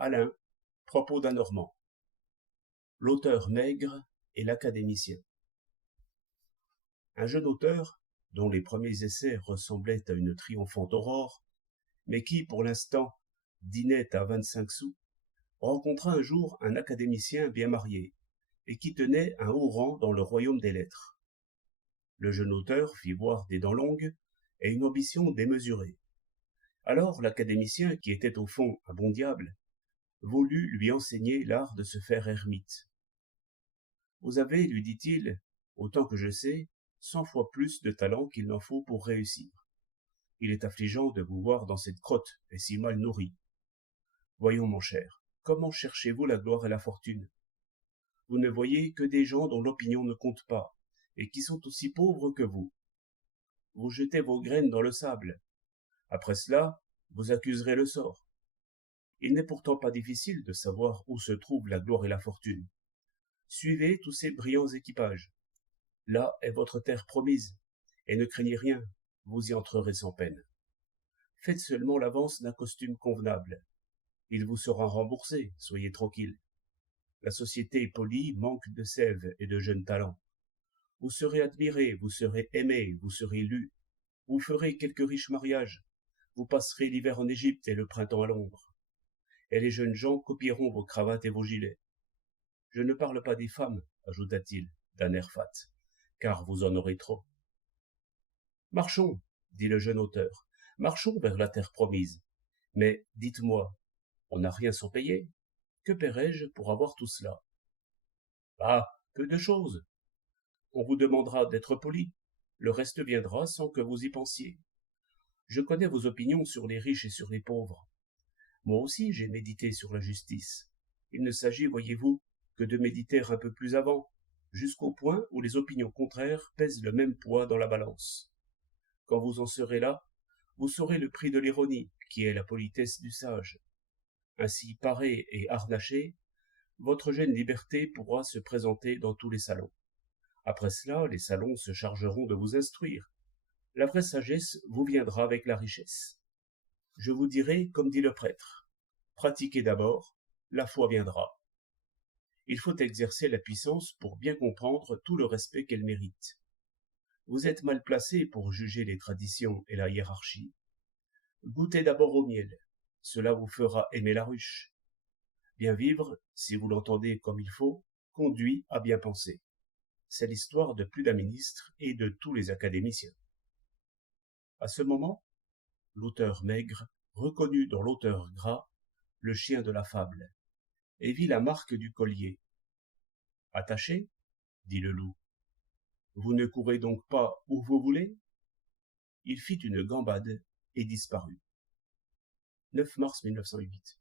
Alain, propos d'un Normand. L'auteur maigre et l'académicien. Un jeune auteur, dont les premiers essais ressemblaient à une triomphante aurore, mais qui, pour l'instant, dînait à 25 sous, rencontra un jour un académicien bien marié, et qui tenait un haut rang dans le royaume des lettres. Le jeune auteur fit voir des dents longues et une ambition démesurée. Alors l'académicien, qui était au fond un bon diable, voulut lui enseigner l'art de se faire ermite. Vous avez, lui dit-il, autant que je sais, 100 fois plus de talent qu'il n'en faut pour réussir. Il est affligeant de vous voir dans cette crotte et si mal nourri. Voyons, mon cher, comment cherchez-vous la gloire et la fortune? Vous ne voyez que des gens dont l'opinion ne compte pas, et qui sont aussi pauvres que vous. Vous jetez vos graines dans le sable. Après cela, vous accuserez le sort. Il n'est pourtant pas difficile de savoir où se trouvent la gloire et la fortune. Suivez tous ces brillants équipages. Là est votre terre promise, et ne craignez rien, vous y entrerez sans peine. Faites seulement l'avance d'un costume convenable. Il vous sera remboursé, soyez tranquille. La société polie manque de sève et de jeunes talents. Vous serez admiré, vous serez aimé, vous serez lu. Vous ferez quelques riches mariages. Vous passerez l'hiver en Égypte et le printemps à Londres. Et les jeunes gens copieront vos cravates et vos gilets. Je ne parle pas des femmes, ajouta-t-il, d'un air fat, car vous en aurez trop. Marchons, dit le jeune auteur, marchons vers la terre promise. Mais, dites-moi, on n'a rien sans payer. Que paierai-je pour avoir tout cela? Ah, peu de choses. On vous demandera d'être poli. Le reste viendra sans que vous y pensiez. Je connais vos opinions sur les riches et sur les pauvres. Moi aussi j'ai médité sur la justice. Il ne s'agit, voyez-vous, que de méditer un peu plus avant, jusqu'au point où les opinions contraires pèsent le même poids dans la balance. Quand vous en serez là, vous saurez le prix de l'ironie, qui est la politesse du sage. Ainsi paré et harnaché, votre jeune liberté pourra se présenter dans tous les salons. Après cela, les salons se chargeront de vous instruire. La vraie sagesse vous viendra avec la richesse. Je vous dirai, comme dit le prêtre, pratiquez d'abord, la foi viendra. Il faut exercer la puissance pour bien comprendre tout le respect qu'elle mérite. Vous êtes mal placé pour juger les traditions et la hiérarchie. Goûtez d'abord au miel, cela vous fera aimer la ruche. Bien vivre, si vous l'entendez comme il faut, conduit à bien penser. C'est l'histoire de plus d'un ministre et de tous les académiciens. À ce moment, l'auteur maigre reconnut dans l'auteur gras le chien de la fable, et vit la marque du collier. Attaché, dit le loup. Vous ne courez donc pas où vous voulez? Il fit une gambade et disparut. 9 mars 1908.